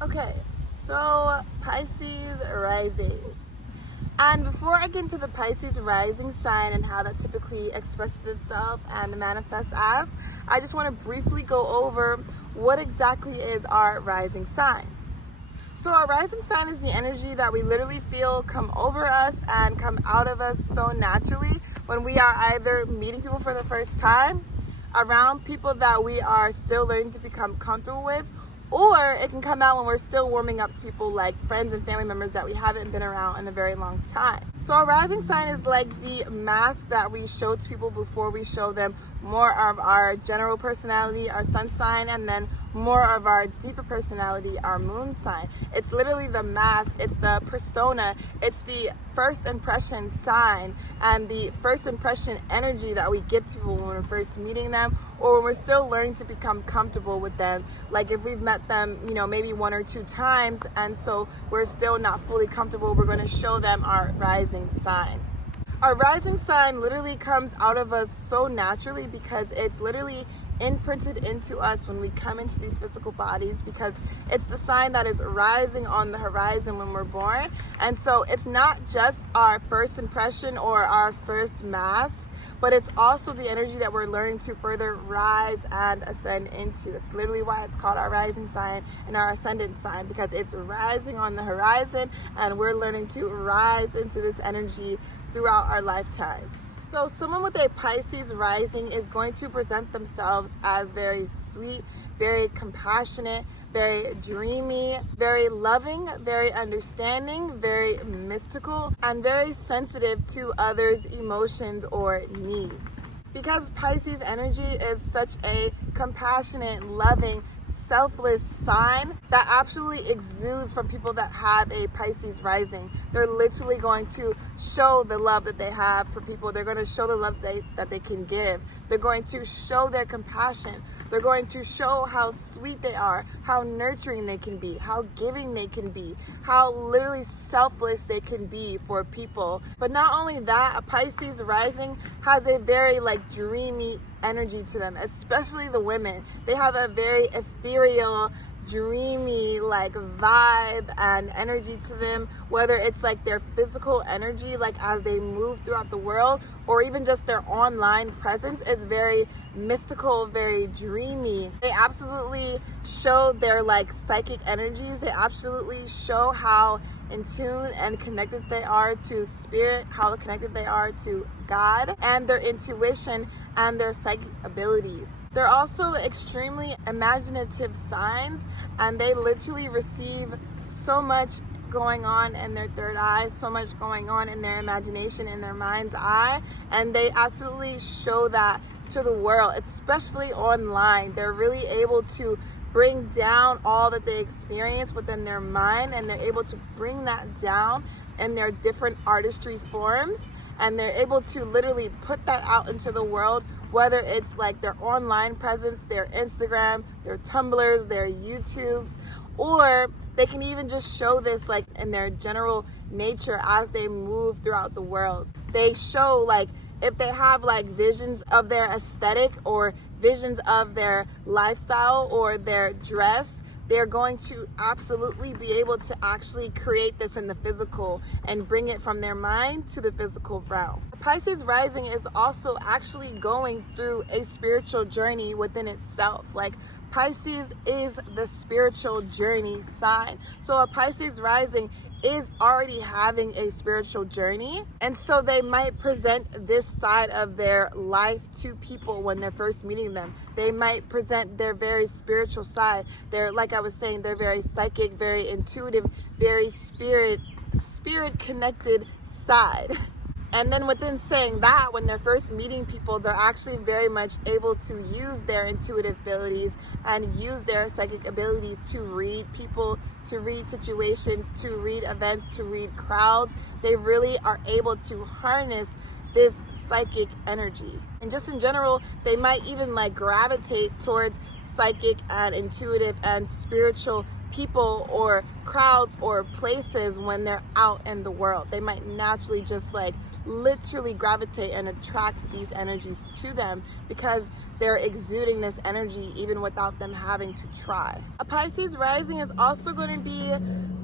Okay, so Pisces Rising. And before I get into the Pisces Rising sign and how that typically expresses itself and manifests as, I just want to briefly go over what exactly is our rising sign. So our rising sign is the energy that we literally feel come over us and come out of us so naturally when we are either meeting people for the first time, around people that we are still learning to become comfortable with, or it can come out when we're still warming up to people like friends and family members that we haven't been around in a very long time. So our rising sign is like the mask that we show to people before we show them more of our general personality, our sun sign, and then more of our deeper personality, our moon sign. It's literally the mask, it's the persona, it's the first impression sign and the first impression energy that we give to people when we're first meeting them, or when we're still learning to become comfortable with them. Like if we've met them, maybe one or two times, and so we're still not fully comfortable, we're going to show them our rising sign. Our rising sign literally comes out of us so naturally because it's literally imprinted into us when we come into these physical bodies, because it's the sign that is rising on the horizon when we're born. And so it's not just our first impression or our first mask, but it's also the energy that we're learning to further rise and ascend into. It's literally why it's called our rising sign and our ascendant sign, because it's rising on the horizon and we're learning to rise into this energy throughout our lifetime. So someone with a Pisces rising is going to present themselves as very sweet, very compassionate, very dreamy, very loving, very understanding, very mystical, and very sensitive to others' emotions or needs. Because Pisces energy is such a compassionate, loving, selfless sign that absolutely exudes from people that have a Pisces rising. They're literally going to show the love that they have for people. They're going to show the love that they can give. They're going to show their compassion. They're going to show how sweet they are, how nurturing they can be, how giving they can be, how literally selfless they can be for people. But not only that, a Pisces rising has a very dreamy energy to them, especially the women. They have a very ethereal, dreamy vibe and energy to them, whether it's their physical energy as they move throughout the world, or even just their online presence is very mystical, very dreamy. They absolutely show their psychic energies. They absolutely show how in tune and connected they are to spirit, how connected they are to God, and their intuition and their psychic abilities. They're also extremely imaginative signs, and they literally receive so much going on in their third eye, so much going on in their imagination, in their mind's eye, and they absolutely show that to the world, especially online. They're really able to bring down all that they experience within their mind, and they're able to bring that down in their different artistry forms, and they're able to literally put that out into the world, whether it's their online presence, their Instagram, their Tumblrs, their YouTubes, or they can even just show this in their general nature as they move throughout the world. They show if they have visions of their aesthetic or visions of their lifestyle or their dress, they're going to absolutely be able to actually create this in the physical and bring it from their mind to the physical realm. Pisces rising is also actually going through a spiritual journey within itself. Pisces is the spiritual journey sign. So a Pisces rising is already having a spiritual journey, and so they might present this side of their life to people when they're first meeting them. They might present their very spiritual side. They're, like I was saying, they're very psychic, very intuitive, very spirit connected side. And then within saying that, when they're first meeting people, they're actually very much able to use their intuitive abilities and use their psychic abilities to read people, to read situations, to read events, to read crowds. They really are able to harness this psychic energy. And just in general, they might even gravitate towards psychic and intuitive and spiritual people or crowds or places when they're out in the world. They might naturally just literally gravitate and attract these energies to them, because they're exuding this energy even without them having to try. A Pisces rising is also going to be,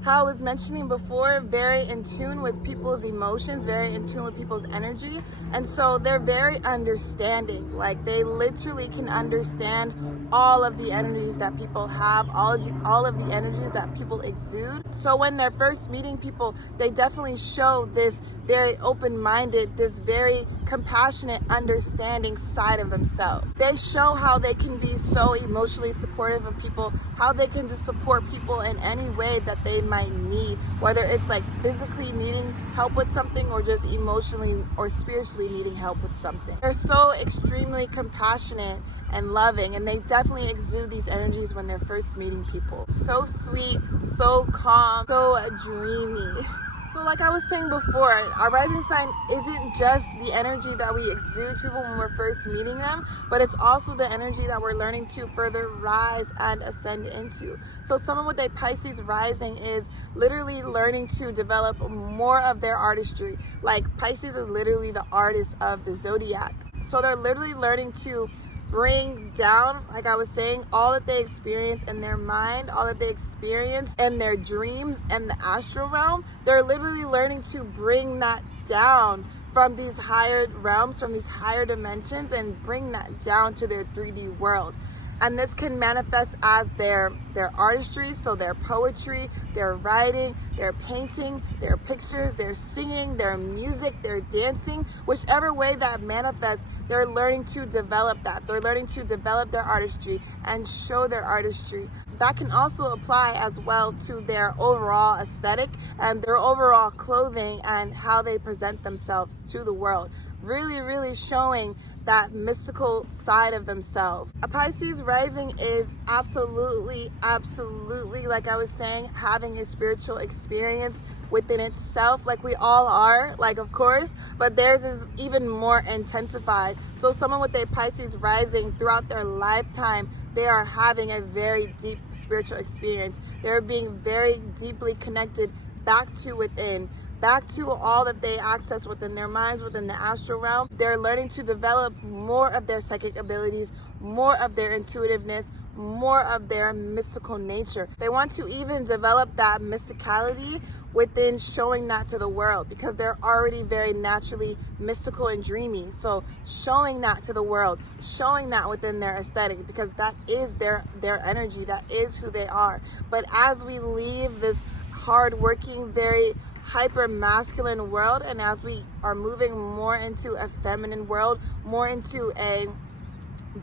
how I was mentioning before, very in tune with people's emotions, very in tune with people's energy. And so they're very understanding. Like, they literally can understand all of the energies that people have, all of the energies that people exude. So when they're first meeting people, they definitely show this very open-minded, this very compassionate, understanding side of themselves. They show how they can be so emotionally supportive of people, how they can just support people in any way that they might need, whether it's like physically needing help with something or just emotionally or spiritually needing help with something. They're so extremely compassionate and loving, and they definitely exude these energies when they're first meeting people. So sweet, so calm, so dreamy. So like I was saying before, our rising sign isn't just the energy that we exude to people when we're first meeting them, but it's also the energy that we're learning to further rise and ascend into. So someone with a Pisces rising is literally learning to develop more of their artistry. Like, Pisces is literally the artist of the zodiac. So they're literally learning to bring down, like I was saying, all that they experience in their mind, all that they experience in their dreams and the astral realm. They're literally learning to bring that down from these higher realms, from these higher dimensions, and bring that down to their 3D world. And this can manifest as their artistry, so their poetry, their writing, their painting, their pictures, their singing, their music, their dancing. Whichever way that manifests, they're learning to develop that. They're learning to develop their artistry and show their artistry. That can also apply as well to their overall aesthetic and their overall clothing and how they present themselves to the world. Really, really showing that mystical side of themselves. A Pisces rising is absolutely, like I was saying, having a spiritual experience within itself, like we all are, like, of course, but theirs is even more intensified. So someone with a Pisces rising, throughout their lifetime, they are having a very deep spiritual experience. They're being very deeply connected back to within, back to all that they access within their minds, within the astral realm. They're learning to develop more of their psychic abilities, more of their intuitiveness, more of their mystical nature. They want to even develop that mysticality within showing that to the world, because they're already very naturally mystical and dreamy. So showing that to the world, showing that within their aesthetic, because that is their energy, that is who they are. But as we leave this hard-working, very hyper masculine world, and as we are moving more into a feminine world, more into a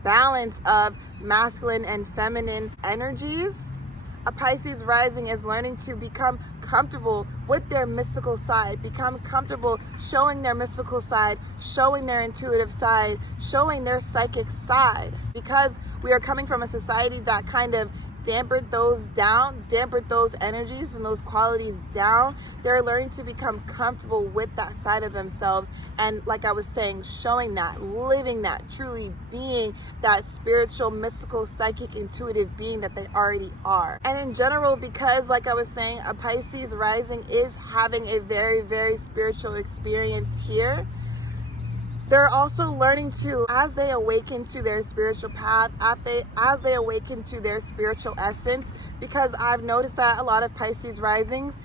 balance of masculine and feminine energies, a Pisces rising is learning to become comfortable with their mystical side, become comfortable showing their mystical side, showing their intuitive side, showing their psychic side. Because we are coming from a society that kind of dampened those energies and those qualities down, they're learning to become comfortable with that side of themselves. And like I was saying, showing that, living that, truly being that spiritual, mystical, psychic, intuitive being that they already are. And in general, because like I was saying, a Pisces rising is having a very, very spiritual experience here, they're also learning to, as they awaken to their spiritual path, as they awaken to their spiritual essence, because I've noticed that a lot of Pisces risings,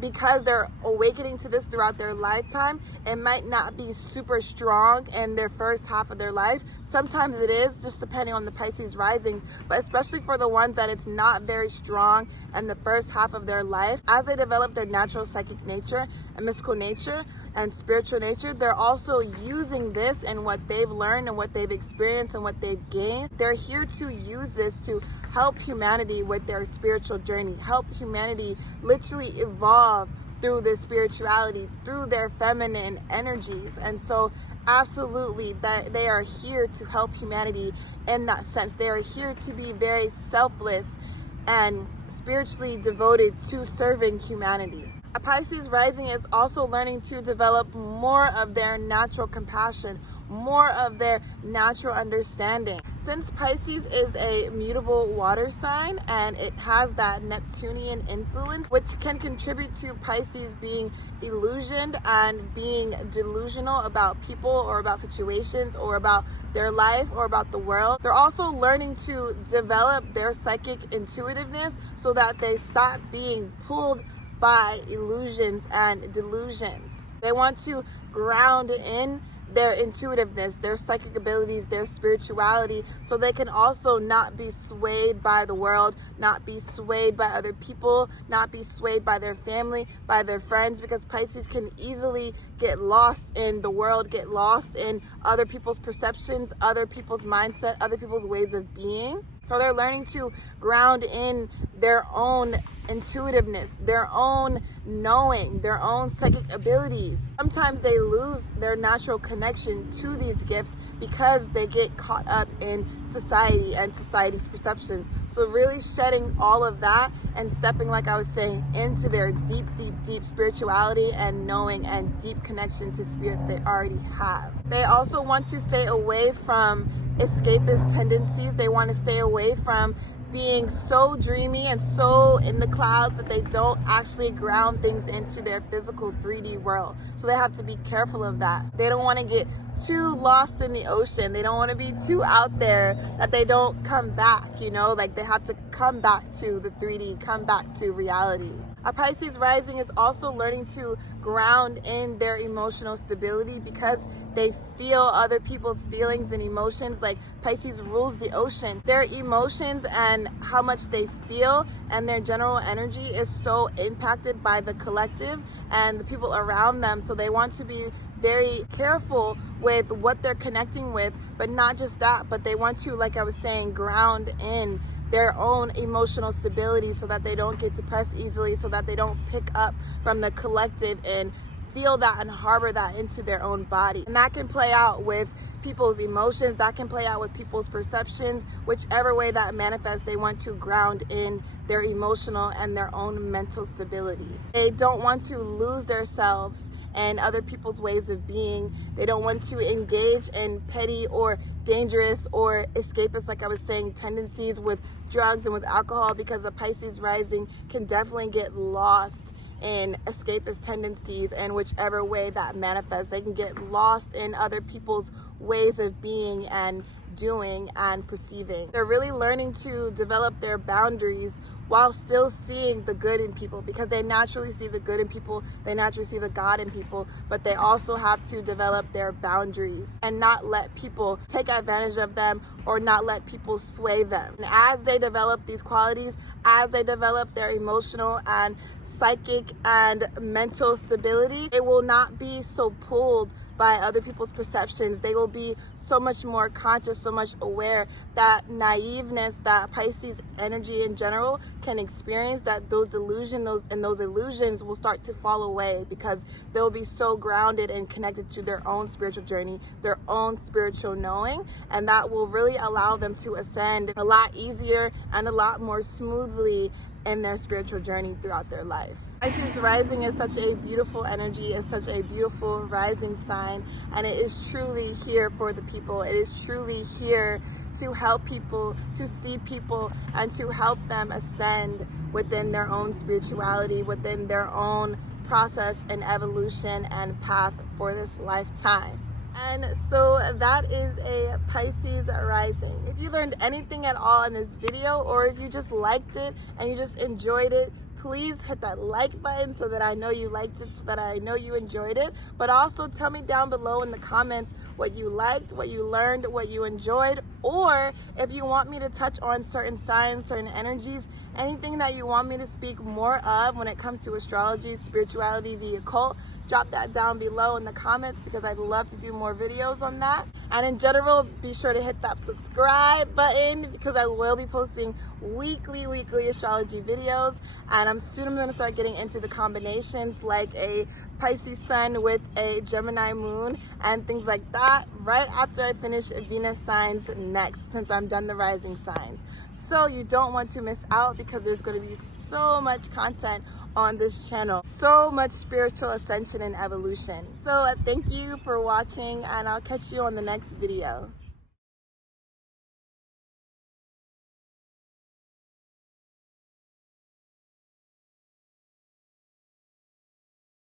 because they're awakening to this throughout their lifetime, it might not be super strong in their first half of their life. Sometimes it is, just depending on the Pisces risings, but especially for the ones that it's not very strong in the first half of their life, as they develop their natural psychic nature and mystical nature and spiritual nature, they're also using this and what they've learned and what they've experienced and what they've gained. They're here to use this to help humanity with their spiritual journey, help humanity literally evolve through their spirituality, through their feminine energies. And so absolutely, that they are here to help humanity in that sense. They are here to be very selfless and spiritually devoted to serving humanity. A Pisces rising is also learning to develop more of their natural compassion, more of their natural understanding. Since Pisces is a mutable water sign and it has that Neptunian influence, which can contribute to Pisces being illusioned and being delusional about people or about situations or about their life or about the world. They're also learning to develop their psychic intuitiveness so that they stop being pulled by illusions and delusions. They want to ground in their intuitiveness, their psychic abilities, their spirituality, so they can also not be swayed by the world, not be swayed by other people, not be swayed by their family, by their friends, because Pisces can easily get lost in the world, get lost in other people's perceptions, other people's mindset, other people's ways of being. So they're learning to ground in their own intuitiveness, their own knowing, their own psychic abilities. Sometimes they lose their natural connection to these gifts because they get caught up in society and society's perceptions. So really shedding all of that and stepping, like I was saying, into their deep, deep, deep spirituality and knowing and deep connection to spirit they already have. They also want to stay away from escapist tendencies. They want to stay away from being so dreamy and so in the clouds that they don't actually ground things into their physical 3D world. So they have to be careful of that. They don't want to get too lost in the ocean. They don't want to be too out there that they don't come back, like they have to come back to the 3D, come back to reality. A Pisces rising is also learning to ground in their emotional stability because they feel other people's feelings and emotions. Like Pisces rules the ocean. Their emotions and how much they feel and their general energy is so impacted by the collective and the people around them. So they want to be very careful with what they're connecting with, but not just that, but they want to, like I was saying, ground in their own emotional stability so that they don't get depressed easily, so that they don't pick up from the collective and feel that and harbor that into their own body. And that can play out with people's emotions, that can play out with people's perceptions, whichever way that manifests. They want to ground in their emotional and their own mental stability. They don't want to lose themselves and other people's ways of being. They don't want to engage in petty or dangerous or escapist, like I was saying, tendencies with drugs and with alcohol, because the Pisces rising can definitely get lost in escapist tendencies, and whichever way that manifests, they can get lost in other people's ways of being and doing and perceiving. They're really learning to develop their boundaries while still seeing the good in people, because they naturally see the good in people, they naturally see the God in people, but they also have to develop their boundaries and not let people take advantage of them or not let people sway them. And as they develop these qualities, as they develop their emotional and psychic and mental stability, it will not be so pulled by other people's perceptions. They will be so much more conscious, so much aware. That naiveness that Pisces energy in general can experience, that those delusions, those illusions will start to fall away, because they'll be so grounded and connected to their own spiritual journey, their own spiritual knowing, and that will really allow them to ascend a lot easier and a lot more smoothly in their spiritual journey throughout their life. Pisces rising is such a beautiful energy, is such a beautiful rising sign, and it is truly here for the people. It is truly here to help people, to see people, and to help them ascend within their own spirituality, within their own process and evolution and path for this lifetime. And so that is a Pisces rising. If you learned anything at all in this video, or if you just liked it and you just enjoyed it, please hit that like button so that I know you liked it, so that I know you enjoyed it. But also tell me down below in the comments what you liked, what you learned, what you enjoyed, or if you want me to touch on certain signs, certain energies, anything that you want me to speak more of when it comes to astrology, spirituality, the occult. Drop that down below in the comments, because I'd love to do more videos on that. And in general, be sure to hit that subscribe button, because I will be posting weekly astrology videos. And I'm going to start getting into the combinations, like a Pisces sun with a Gemini moon and things like that, right after I finish Venus signs next, since I'm done the rising signs. So you don't want to miss out, because there's going to be so much content on this channel, so much spiritual ascension and evolution. So thank you for watching, and I'll catch you on the next video.